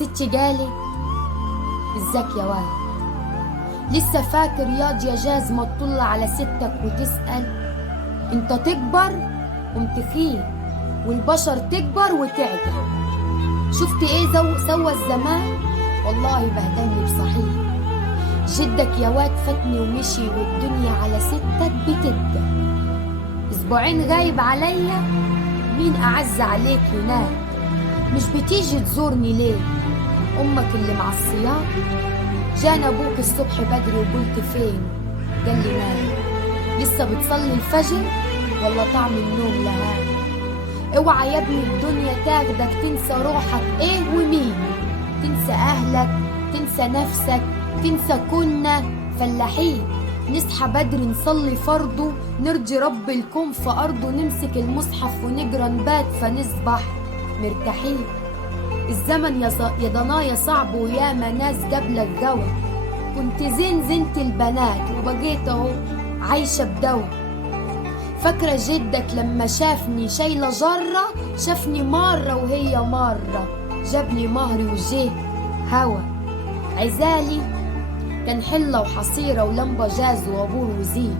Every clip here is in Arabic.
ستي قالت ازيك يا واد، لسه فاكر ياض يا جاز ما تطل على ستك وتسأل انت تكبر ومتخيل والبشر تكبر وتعجب. شفت ايه سوى الزمان؟ والله بهدلني بصحيح. جدك يا واد فاتني ومشي والدنيا على ستك بتبقى. اسبوعين غايب عليا، مين اعز عليك هناك؟ مش بتيجي تزورني ليه؟ امك اللي مع الصيام؟ جانا ابوك الصبح بدري وقلت فين؟ قال لي نايم. لسه بتصلي الفجر ولا طعم النوم لها؟ اوعى يا ابني الدنيا تاخدك تنسى روحك ايه ومين، تنسى اهلك، تنسى نفسك، تنسى كنا فلاحين نصحى بدري نصلي فرضه، نرجي رب الكون في ارضه، نمسك المصحف ونجرى نبات فنصبح مرتاحين. الزمن يا ضنايا صعب وياما ناس قبلك جوا، كنت زنت البنات وبقيت اهو عايشه بدوا. فاكره جدك لما شافني شايله جره، شافني مره وهي مره، جابني مهري وجه هوا. عزالي كان حله وحصيره ولمبه جاز وابور وزين،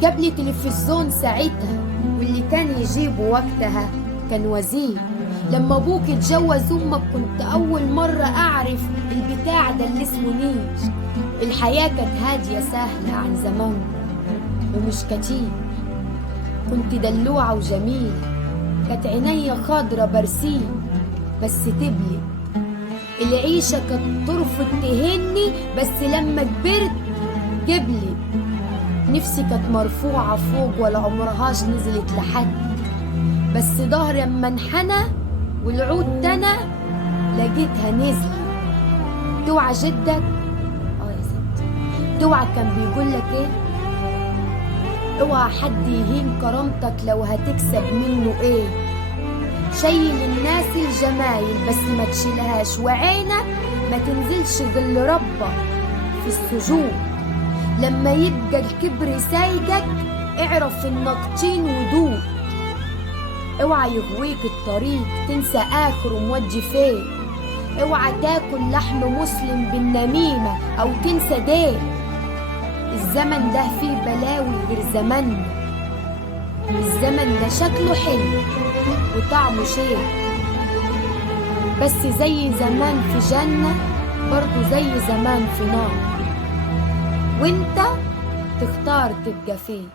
جاب لي تلفزيون ساعتها واللي كان يجيبه وقتها كان وزير. لما ابوك اتجوز امك كنت اول مرة اعرف البتاع ده اللي اسمه نيش. الحياة كانت هادية سهلة عن زمان ومش كتير، كنت دلوعة وجميلة، كانت عينيا خضرة برسيم بس تبلي. العيشة كانت ترفض تهني بس لما كبرت جبلي. نفسي كانت مرفوعة فوق ولا عمرهاش نزلت لحد، بس ظهري اما انحنى والعود تنا لقيتها نزل. توعى جدك يا ست، توعى كان بيقولك ايه؟ اوعى حد يهين كرامتك لو هتكسب منه ايه. شيل الناس الجمايل بس ما تشيلهاش، وعينك ما تنزلش غير ربك في السجود. لما يبقى الكبر سايقك اعرف انك طين ودود. اوعى يغويك الطريق تنسى اخره مودي فين. اوعى تاكل لحم مسلم بالنميمة او تنسى دين. الزمن ده فيه بلاوي غير زمننا، الزمن ده شكله حلو وطعمه شيء، بس زي زمان في جنة برضو زي زمان في نار، وانت تختار تبقى فين.